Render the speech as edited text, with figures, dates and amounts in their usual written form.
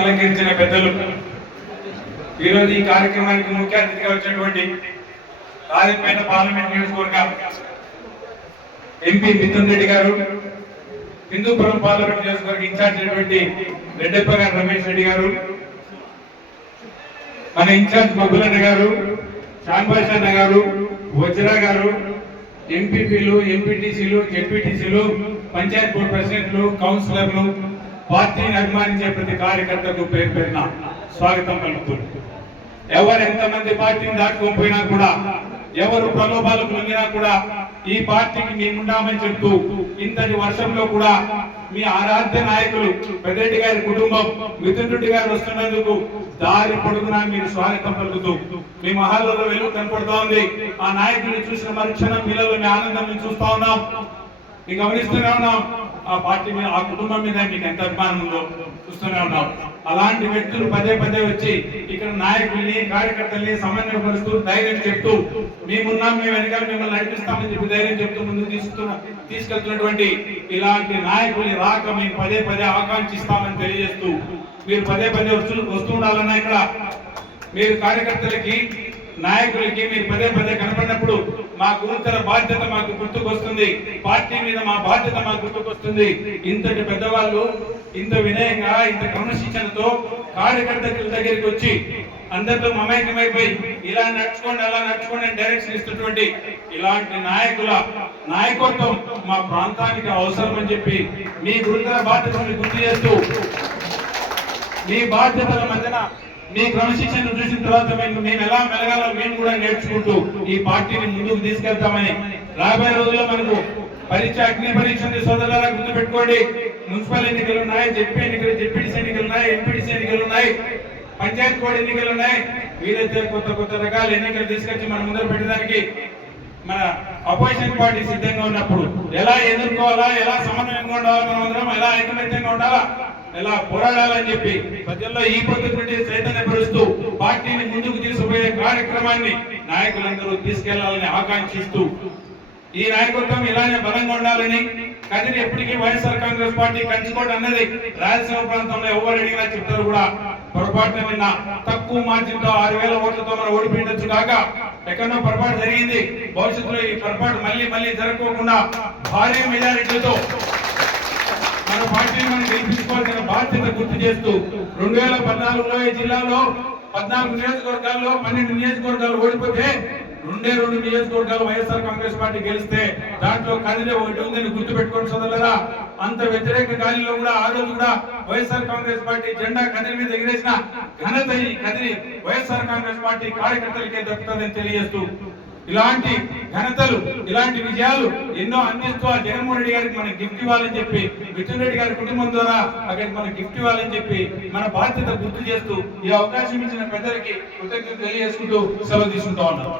అలంకరించిన పెద్దలు ఈరోజు ఈ కార్యక్రమానికి ముఖ్య అతిథిగా వచ్చినటువంటి రాజంపేట పార్లమెంట్ నియోజకవర్గ ఎంపీ మిథున్ రెడ్డి గారు, హిందూపురం పార్లమెంట్ నియోజకవర్గ ఇన్ఛార్జ్ అయినటువంటి రెడ్డప్ప గారు రమేష్ రెడ్డి గారు, మన ఇన్ఛార్జ్ మబ్బులన్న గారు, శాన్భాషన్న గారు, వజ్రా గారు, ఎంపీపీలు, ఎంపీటీసీలు, జెడ్పీటీసీలు, పంచాయత్ బోర్డు ప్రెసిడెంట్లు, కౌన్సిలర్లు, పార్టీని అభిమానించే ప్రతి కార్యకర్తకు పేరు పేరున స్వాగతం పలుకుతుంది. ఎవరు ఎంతమంది పార్టీని దాటుకోకపోయినా కూడా, ఎవరు ప్రలోభాలకు లొంగినా కూడా ఈ పార్టీకి మేముండామని చెప్తూ ఇంతటి వర్షంలో కూడా మీ ఆరాధ్య నాయకులు పెద్దరెడ్డి గారి కుటుంబం మిథున్ రెడ్డి గారు వస్తున్నందుకు దారి పొడుగునా మీరు స్వాగతం పలుకుతూ మీ మహాలలో వెలుగు కనపడుతూ ఉంది. ఆ నాయకుల్ని చూసిన మరుక్షణం మీలలో మీ ఆనందం చూస్తా ఉన్నాం, మీకు గమనిస్తూనే ఉన్నాం. ఆ పార్టీ మీద, ఆ కుటుంబం మీద మీకు ఎంత అభిమానం ఉందో చూస్తూనే ఉన్నాం. అలాంటి వ్యక్తులు పదే పదే వచ్చి ఇక్కడ నాయకుల్ని, కార్యకర్తల్ని సమన్వయపరుస్తూ ధైర్యం చెప్తూ మేమున్నాం, మేము వెనకాల మిమ్మల్ని నడిపిస్తామని చెప్పి ధైర్యం చెప్తూ ముందుకు తీసుకెళ్తున్నటువంటి ఇలాంటి నాయకుల్ని రాక మేము పదే పదే ఆకాంక్షిస్తామని తెలియజేస్తూ మీరు పదే పదే వస్తూ ఉండాలన్నా ఇక్కడ మీరు కార్యకర్తలకి, నాయకులకి మీరు పదే పదే కనపడినప్పుడు మా గురుతర బాధ్యత మాకు గుర్తుకొస్తుంది, పార్టీ మీద మా బాధ్యత మాకు గుర్తుకొస్తుంది. ఇంతటి పెద్దవాళ్ళు ఇంత వినయంగా, ఇంత క్రమశిక్షణతో కార్యకర్తల దగ్గరికి వచ్చి అందరితో మమేకమైపోయి ఇలా నడుచుకోండి, అలా నడుచుకోండి అని డైరెక్షన్ ఇస్తున్నటువంటి ఇలాంటి నాయకుల నాయకత్వం మా ప్రాంతానికి అవసరం అని చెప్పి మీ గురుతర బాధ్యతను గుర్తు చేస్తూ మీ బాధ్యతల మధ్యన మీ క్రమశిక్షణ చూసిన తర్వాత మేము ఎలా మెలగాలో మేము కూడా నేర్చుకుంటూ ఈ పార్టీని ముందుకు తీసుకెళ్తామని, రాబోయే రోజుల్లో మనకు అగ్ని పరీక్ష సోదరులారా గుర్తుపెట్టుకోండి. మున్సిపల్ ఎన్నికలు ఉన్నాయి, జెడ్పీటీసీ ఎన్నికలు ఉన్నాయి, ఎంపీటీసీ ఎన్నికలు ఉన్నాయి, పంచాయత్ బోర్డు ఎన్నికలు ఉన్నాయి. వీలైతే కొత్త రకాల ఎన్నికలు తీసుకొచ్చి మన ముందర పెట్టడానికి మన అపోజిషన్ పార్టీ సిద్ధంగా ఉన్నప్పుడు ఎలా ఎదుర్కోవాలా, ఎలా సమన్వయంగా ఉండాలా, మనం అందరం ఎలా ఐకమత్యంగా ఉండాలా, ఎలా పోరాడాలని చెప్పి ప్రజల్లో ఈ పద్ధతి నుండి చైతన్యపరుస్తూ పార్టీని ముందుకు తీసుకుపోయే కార్యక్రమాన్ని నాయకులందరూ తీసుకెళ్లాలని ఆకాంక్షిస్తూ ఈ నాయకత్వం ఇలానే బలంగా ఉండాలని, కదిరి ఎప్పటికీ వైఎస్ఆర్ కాంగ్రెస్ పార్టీ కంచుకోవడం అన్నది రాయలసీమ ప్రాంతంలో ఎవరు అడిగినా చెప్తారు కూడా. పొరపాటున విన్నా తక్కువ మార్జిన్ తో 6,000 ఓట్లతో మనం ఓడిపోయిండొచ్చు కాక ఎక్కడో పొరపాటు జరిగింది. భవిష్యత్తులో ఈ పొరపాటు మళ్ళీ జరగకుండా భారీ మెజారిటీతో మన పార్టీని మనం గెలిపించుకోవాల్సిన బాధ్యత గుర్తు చేస్తూ 2014లో ఈ జిల్లాలో 14 నియోజకవర్గాల్లో 12 నియోజకవర్గాలు ఓడిపోతే 2 నియోజకవర్గాలు వైఎస్ఆర్ కాంగ్రెస్ పార్టీ గెలిస్తే దాంట్లో కదిరి ఒకటి ఉందని గుర్తు పెట్టుకోండి సోదరులారా. అంత వ్యతిరేక గాలిలో కూడా ఆ రోజు కూడా వైఎస్ఆర్ కాంగ్రెస్ పార్టీ జెండా కదిరి మీద ఎగిరేసిన ఘనత ఈ కదిరి వైఎస్ఆర్ కాంగ్రెస్ పార్టీ కార్యకర్తలకే దక్కుతుందని తెలియజేస్తూ ఇలాంటి ఘనతలు, ఇలాంటి విజయాలు ఎన్నో అందిస్తూ ఆ జగన్మోహన్ రెడ్డి గారికి మనం గిఫ్ట్ ఇవ్వాలని చెప్పి, మిథున్ రెడ్డి గారి కుటుంబం ద్వారా అక్కడికి మనం గిఫ్ట్ ఇవ్వాలని చెప్పి మన బాధ్యత గుర్తు చేస్తూ ఈ అవకాశం ఇచ్చిన పెద్దలకి కృతజ్ఞతలు తెలియజేసుకుంటూ సెలవు తీసుకుంటా ఉన్నాం.